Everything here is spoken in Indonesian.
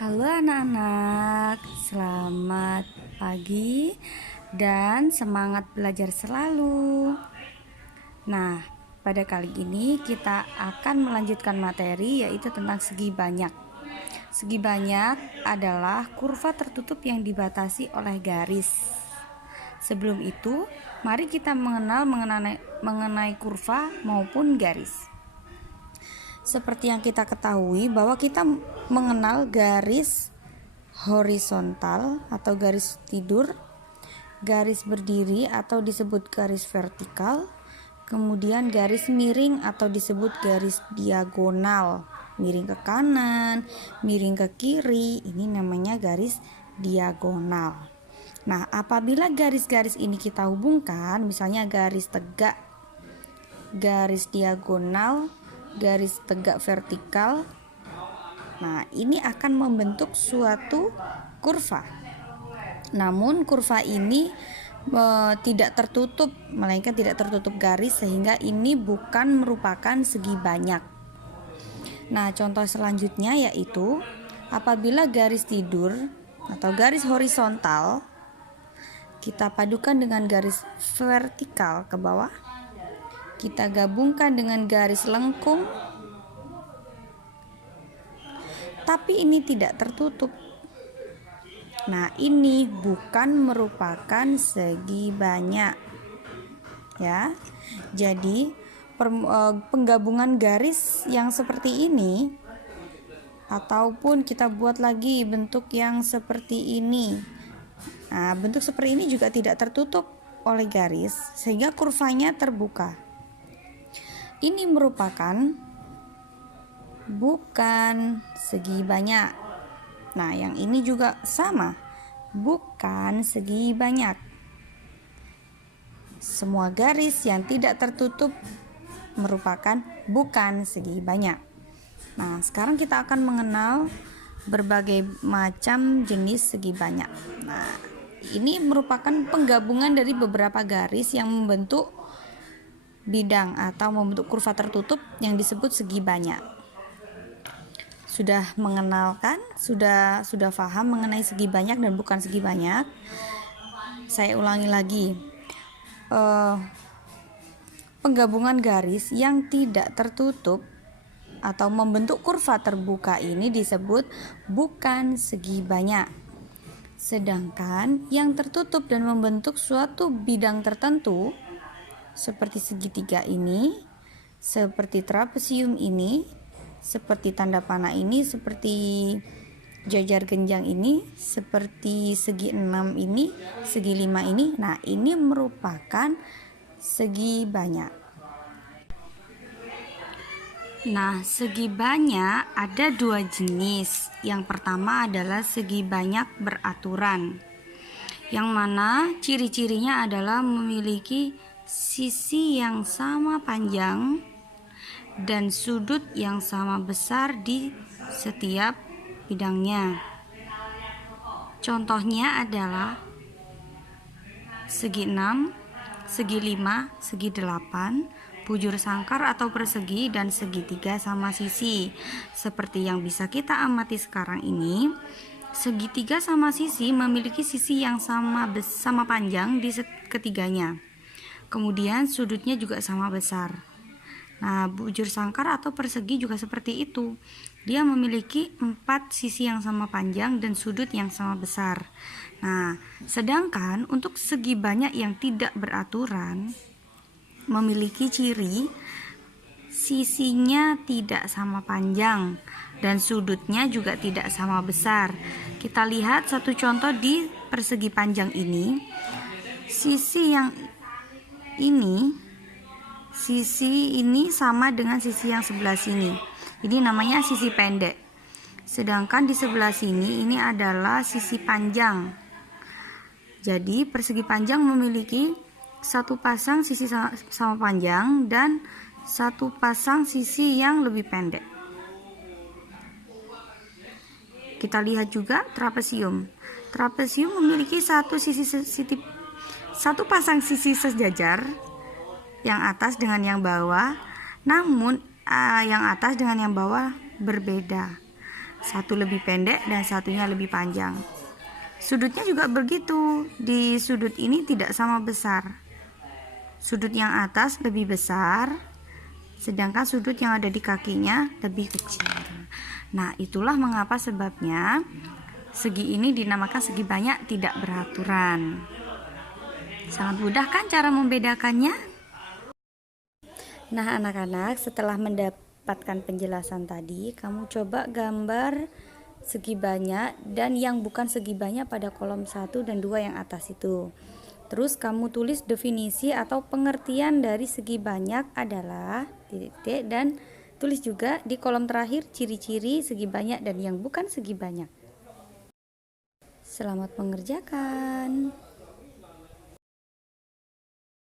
Halo anak-anak, selamat pagi dan semangat belajar selalu. Nah, pada kali ini kita akan melanjutkan materi yaitu tentang segi banyak. Segi banyak adalah kurva tertutup yang dibatasi oleh garis. Sebelum itu, mari kita mengenal mengenai kurva maupun garis. Seperti yang kita ketahui bahwa kita mengenal garis horizontal atau garis tidur, garis berdiri atau disebut garis vertikal, kemudian garis miring atau disebut garis diagonal, miring ke kanan, miring ke kiri, ini namanya garis diagonal. Nah, apabila garis-garis ini kita hubungkan, misalnya garis tegak, garis diagonal, garis tegak vertikal, nah ini akan membentuk suatu kurva. Namun kurva ini tidak tertutup, melainkan tidak tertutup garis, sehingga ini bukan merupakan segi banyak. Nah, contoh selanjutnya yaitu apabila garis tidur atau garis horizontal kita padukan dengan garis vertikal ke bawah, kita gabungkan dengan garis lengkung, tapi ini tidak tertutup. Nah, ini bukan merupakan segi banyak, ya. Jadi penggabungan garis yang seperti ini, ataupun kita buat lagi bentuk yang seperti ini. Nah, bentuk seperti ini juga tidak tertutup oleh garis, sehingga kurvanya terbuka. Ini merupakan bukan segi banyak. Nah, yang ini juga sama, bukan segi banyak. Semua garis yang tidak tertutup merupakan bukan segi banyak. Nah, sekarang kita akan mengenal berbagai macam jenis segi banyak. Nah, ini merupakan penggabungan dari beberapa garis yang membentuk bidang atau membentuk kurva tertutup yang disebut segi banyak. Sudah mengenalkan, sudah paham mengenai segi banyak dan bukan segi banyak. Saya ulangi lagi. Penggabungan garis yang tidak tertutup atau membentuk kurva terbuka ini disebut bukan segi banyak. Sedangkan yang tertutup dan membentuk suatu bidang tertentu seperti segitiga ini, seperti trapesium ini, seperti tanda panah ini, seperti jajar genjang ini, seperti segi 6 ini, segi 5 ini. Nah, ini merupakan segi banyak. Nah, segi banyak ada dua jenis. Yang pertama adalah segi banyak beraturan, yang mana ciri-cirinya adalah memiliki sisi yang sama panjang dan sudut yang sama besar di setiap bidangnya. Contohnya adalah segi 6, segi 5, segi 8, bujur sangkar atau persegi, dan segitiga sama sisi. Seperti yang bisa kita amati sekarang ini, segitiga sama sisi memiliki sisi yang sama panjang di ketiganya. Kemudian sudutnya juga sama besar. Nah, bujur sangkar atau persegi juga seperti itu. Dia memiliki 4 sisi yang sama panjang dan sudut yang sama besar. Nah, sedangkan untuk segi banyak yang tidak beraturan memiliki ciri sisinya tidak sama panjang dan sudutnya juga tidak sama besar. Kita lihat satu contoh di persegi panjang ini. Sisi ini sama dengan sisi yang sebelah sini. Ini namanya sisi pendek. Sedangkan di sebelah sini ini adalah sisi panjang. Jadi persegi panjang memiliki satu pasang sisi sama panjang dan satu pasang sisi yang lebih pendek. Kita lihat juga trapesium. Trapesium memiliki satu pasang sisi sejajar, yang atas dengan yang bawah, namun yang atas dengan yang bawah berbeda. Satu lebih pendek dan satunya lebih panjang. Sudutnya juga begitu. Di sudut ini tidak sama besar. Sudut yang atas lebih besar, sedangkan sudut yang ada di kakinya lebih kecil. Nah, itulah mengapa sebabnya segi ini dinamakan segi banyak tidak beraturan. Sangat mudah kan cara membedakannya? Nah, anak-anak, setelah mendapatkan penjelasan tadi, kamu coba gambar segi banyak dan yang bukan segi banyak pada kolom 1 dan 2 yang atas itu. Terus kamu tulis definisi atau pengertian dari segi banyak adalah titik dan tulis juga di kolom terakhir ciri-ciri segi banyak dan yang bukan segi banyak. Selamat mengerjakan.